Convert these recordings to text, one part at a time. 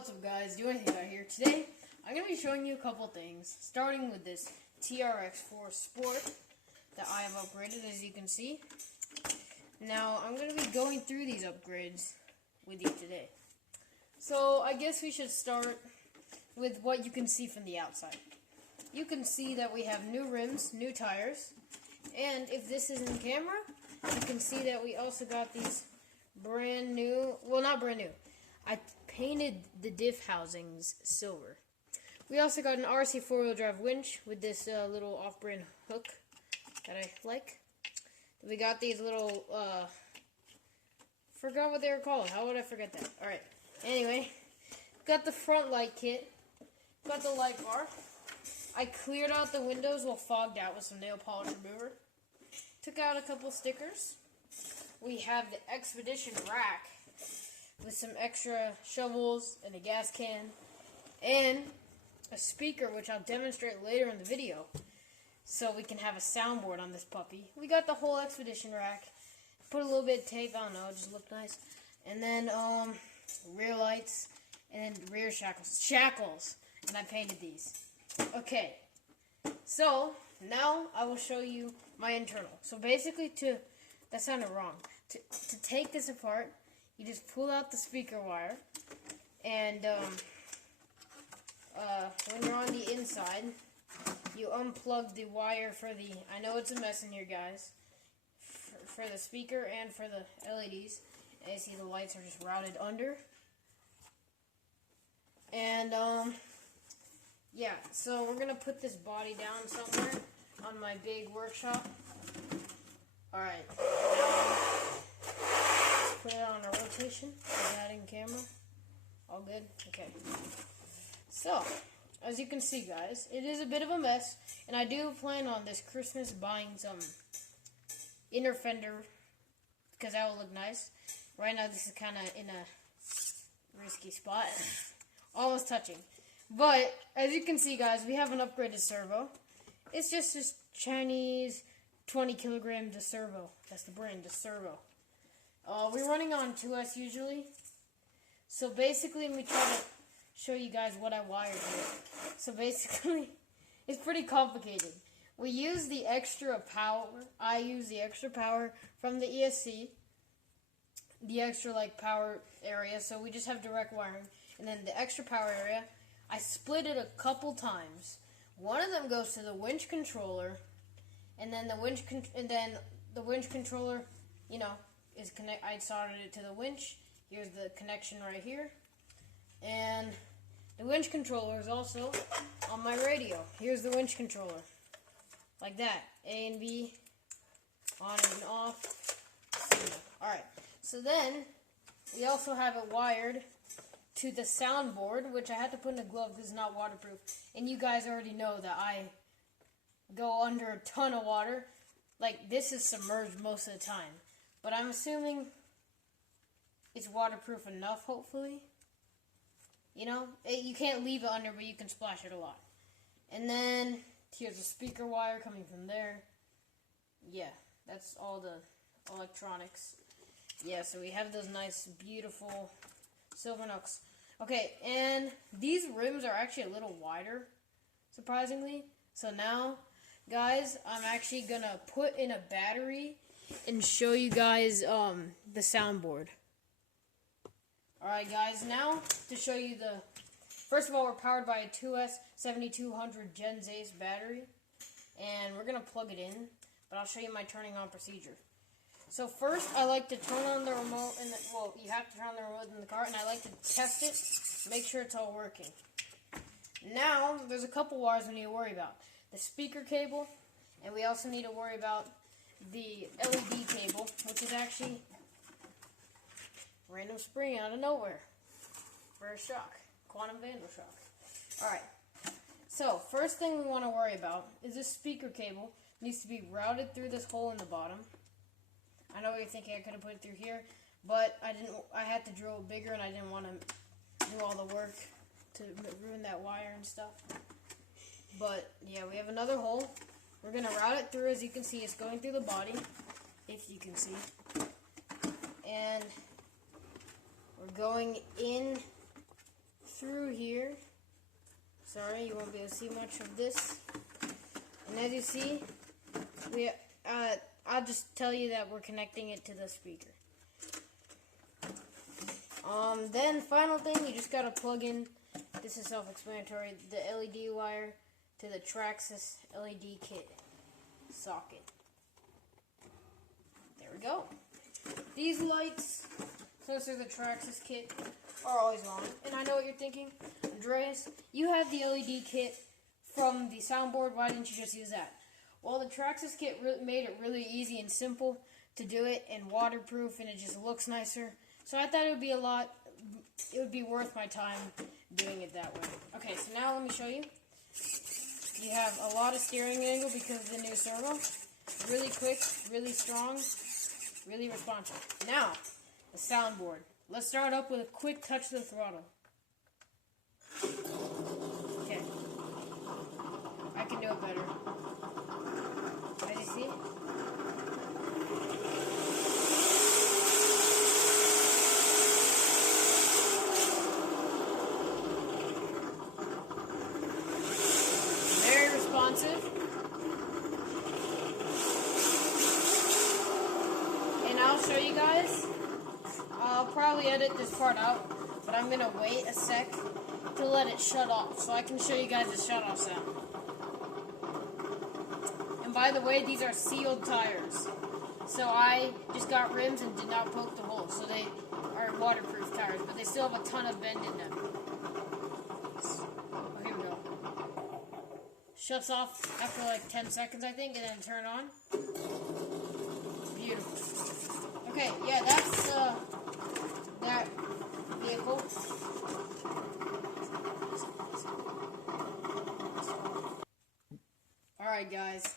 What's up guys, doing out here. Today, I'm going to be showing you a couple things, starting with this trx4 Sport that I have upgraded, as you can see. Now, I'm going to be going through these upgrades with you today. So, I guess we should start with what you can see from the outside. You can see that we have new rims, new tires, and if this is in camera, you can see that we also got these brand new, well not brand new, I painted the diff housings silver. We also got an RC 4-wheel drive winch with this little off-brand hook that I like. We got these little, forgot what they were called. How would I forget that? Alright, anyway, got the front light kit, got the light bar. I cleared out the windows while fogged out with some nail polish remover. Took out a couple stickers. We have the Expedition rack with some extra shovels and a gas can and a speaker, which I'll demonstrate later in the video, so we can have a soundboard on this puppy. We got the whole Expedition rack, put a little bit of tape, I don't know, it just looked nice, and then rear lights and rear shackles, and I painted these. Okay, so now I will show you my internal. So basically, that sounded wrong, to take this apart, you just pull out the speaker wire, and when you're on the inside, you unplug the wire for the, I know it's a mess in here guys, for the speaker and for the LEDs. And you see the lights are just routed under. And yeah, so we're gonna put this body down somewhere on my big workshop. Alright, put it on a rotation. Is that in camera? All good? Okay. So, as you can see guys, it is a bit of a mess, and I do plan on this Christmas buying some inner fender, because that will look nice. Right now this is kind of in a risky spot. Almost touching. But, as you can see guys, we have an upgraded servo. It's just this Chinese 20 kilogram de servo. That's the brand, de servo. We're running on 2S usually. So basically, let me try to show you guys what I wired here. So basically, it's pretty complicated. We use the extra power. I use the extra power from the ESC. The extra power area. So we just have direct wiring. And then the extra power area, I split it a couple times. One of them goes to the winch controller, and then the winch controller, you know, is connect. I soldered it to the winch. Here's the connection right here, and the winch controller is also on my radio. Here's the winch controller, like that. A and B, on and off. All right. So then we also have it wired to the soundboard, which I had to put in a glove because it's not waterproof. And you guys already know that I go under a ton of water. Like, this is submerged most of the time. But I'm assuming it's waterproof enough, hopefully. You know, you can't leave it under, but you can splash it a lot. And then, here's a speaker wire coming from there. Yeah, that's all the electronics. Yeah, so we have those nice, beautiful silver knucks. Okay, and these rims are actually a little wider, surprisingly. So now, guys, I'm actually gonna put in a battery and show you guys the soundboard. Alright guys, now to show you first of all, we're powered by a 2S 7200 Gen Ace battery, and we're gonna plug it in, but I'll show you my turning on procedure. So first, I like to turn on the remote, well, you have to turn on the remote in the car, and I like to test it, make sure it's all working. Now, there's a couple wires we need to worry about. The speaker cable, and we also need to worry about the LED cable, which is actually random spring out of nowhere for a shock, quantum vandal shock. Alright, so first thing we want to worry about is this speaker cable needs to be routed through this hole in the bottom. I know what you're thinking, I could have put it through here, but I had to drill it bigger, and I didn't want to do all the work to ruin that wire and stuff. But yeah, we have another hole. We're going to route it through. As you can see, it's going through the body, if you can see. And we're going in through here. Sorry, you won't be able to see much of this. And as you see, I'll just tell you that we're connecting it to the speaker. Then final thing, you just gotta plug in, this is self-explanatory, the LED wire to the trx4 LED kit socket. There we go. These lights, since they're the trx4 kit, are always on. And I know what you're thinking, Andreas, you have the LED kit from the soundboard, why didn't you just use that? Well, the trx4 kit made it really easy and simple to do it, and waterproof, and it just looks nicer. So I thought it would be worth my time doing it that way. Okay, so now let me show you. You have a lot of steering angle because of the new servo. Really quick, really strong, really responsive. Now, the soundboard. Let's start up with a quick touch of the throttle. Okay. I can do it better. As you see? Very responsive. And I'll show you guys. I'll probably edit this part out, but I'm going to wait a sec to let it shut off so I can show you guys the shut off sound. And by the way, these are sealed tires. So I just got rims and did not poke the holes. So they are waterproof tires, but they still have a ton of bend in them. Oh, here we go. Shuts off after like 10 seconds, I think, and then turn on. Beautiful. Okay, yeah, that's that vehicle. Alright guys,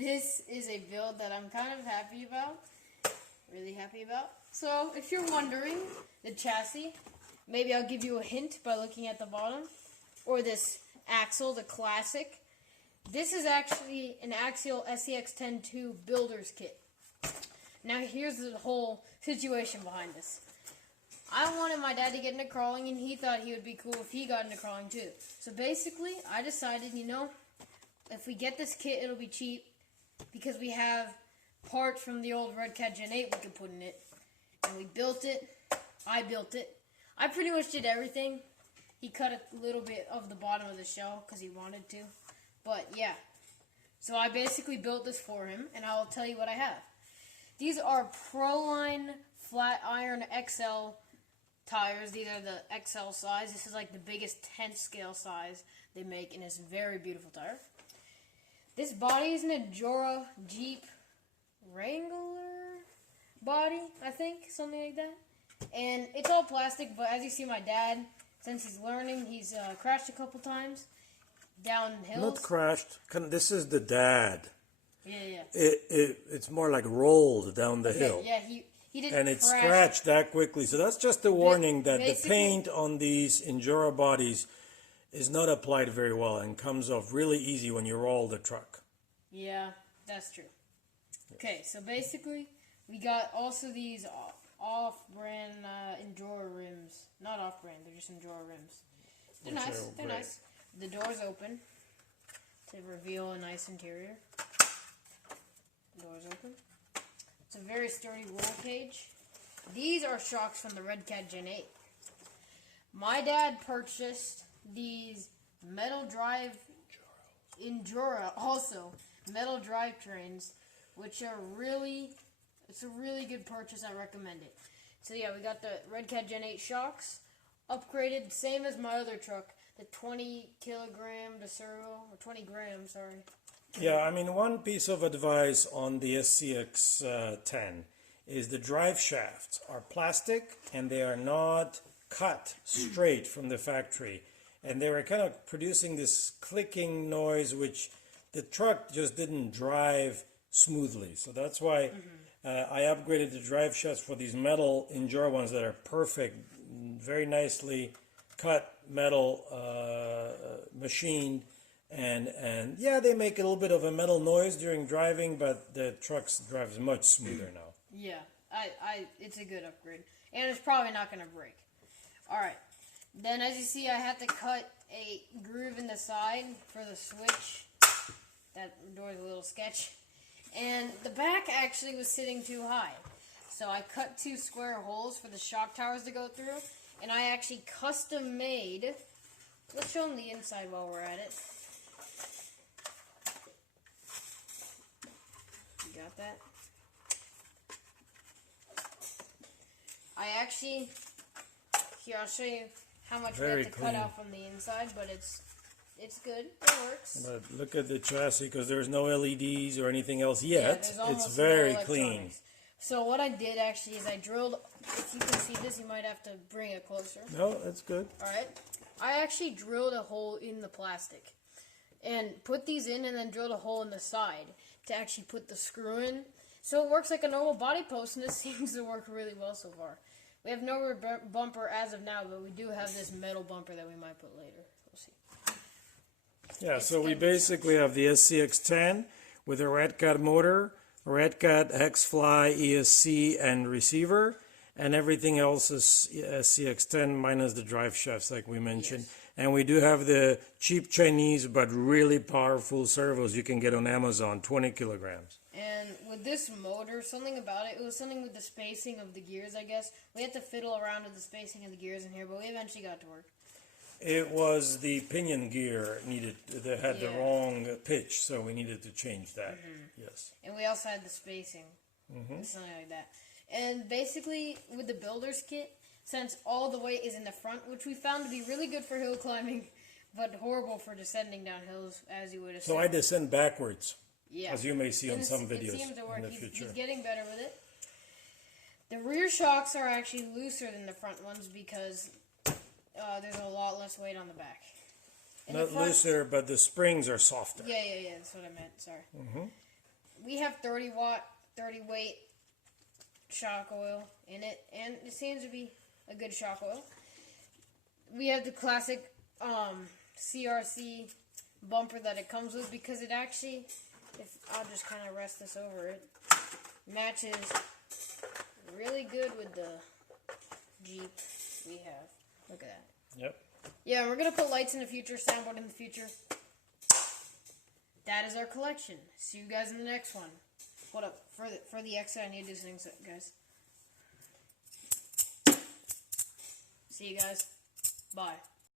this is a build that I'm kind of happy about, really happy about. So if you're wondering, the chassis, maybe I'll give you a hint by looking at the bottom, or this axle, the classic. This is actually an axial scx10 builder's kit. Now here's the whole situation behind this. I wanted my dad to get into crawling, and he thought he would be cool if he got into crawling too. So basically, I decided, you know, if we get this kit, it'll be cheap, because we have parts from the old Red Cat Gen 8 we could put in it. And we built it. I built it. I pretty much did everything. He cut a little bit of the bottom of the shell because he wanted to. But yeah. So I basically built this for him, and I'll tell you what I have. These are Proline Flat Iron XL tires. These are the XL size. This is like the biggest 10th scale size they make, and it's a very beautiful tire. This body is an Endura Jeep Wrangler body, I think, something like that. And it's all plastic, but as you see, my dad, since he's learning, he's crashed a couple times down hills. Not crashed. This is the dad. Yeah. It's more like rolled down the hill. Yeah, he didn't and it crash. scratched that quickly. So that's just a warning that the paint on these Endura bodies is not applied very well and comes off really easy when you roll the truck. Yeah, that's true. Okay, so basically, we got also these off-brand Endura rims. Not off-brand, they're just Endura rims. They're nice, they're nice. The door's open to reveal a nice interior. The door's open. It's a very sturdy roll cage. These are shocks from the Red Cat Gen 8. My dad purchased these metal drive Endura also metal drivetrains, which are it's a really good purchase. I recommend it. So yeah, we got the Red Cat Gen 8 shocks, upgraded, same as my other truck, the 20 kilogram de servo, or 20 grams, sorry. Yeah, I mean, one piece of advice on the scx10 is the drive shafts are plastic and they are not cut straight from the factory. And they were kind of producing this clicking noise, which the truck just didn't drive smoothly. So that's why I upgraded the drive shafts for these metal Endura ones that are perfect, very nicely cut metal, machined. And yeah, they make a little bit of a metal noise during driving, but the trucks drives much smoother now. Yeah, it's a good upgrade. And it's probably not going to break. Alright, Then as you see, I had to cut a groove in the side for the switch. That door's a little sketch. And the back actually was sitting too high. So I cut 2 square holes for the shock towers to go through. And I actually custom made, let's show them the inside while we're at it. You got that? I actually, here I'll show you how much we have to cut out from the inside, but it's good, it works. But look at the chassis, because there's no LEDs or anything else yet. Yeah, it's very no clean. So what I did actually is I drilled, if you can see this, you might have to bring it closer. No, that's good. Alright. I actually drilled a hole in the plastic and put these in and then drilled a hole in the side to actually put the screw in. So it works like a normal body post, and this seems to work really well so far. We have no rear bumper as of now, but we do have this metal bumper that we might put later. We'll see. Yeah, so we basically have the scx10 with a Redcat motor, Redcat X-Fly ESC and receiver, and everything else is scx10 minus the drive shafts like we mentioned. Yes. And we do have the cheap Chinese but really powerful servos you can get on Amazon, 20 kilograms. And with this motor, something about it, it was something with the spacing of the gears, I guess. We had to fiddle around with the spacing of the gears in here, but we eventually got to work. It was the pinion gear that had the wrong pitch, so we needed to change that. Yes. And we also had the spacing, something like that. And basically, with the builder's kit, since all the weight is in the front, which we found to be really good for hill climbing, but horrible for descending down hills, as you would assume. So I descend backwards, as you may see on some videos it seems to work. in the future. He's getting better with it. The rear shocks are actually looser than the front ones because there's a lot less weight on the back. Not looser, but the springs are softer. Yeah, that's what I meant, sorry. We have 30 watt, 30 weight shock oil in it, and it seems to be a good shock oil. We have the classic CRC bumper that it comes with because it actually, if I'll just kind of rest this over it, matches really good with the Jeep we have. Look at that. Yep. Yeah, we're going to put lights in the future, soundboard in the future. That is our collection. See you guys in the next one. Hold up. For the exit, I need to do things, guys. See you guys. Bye.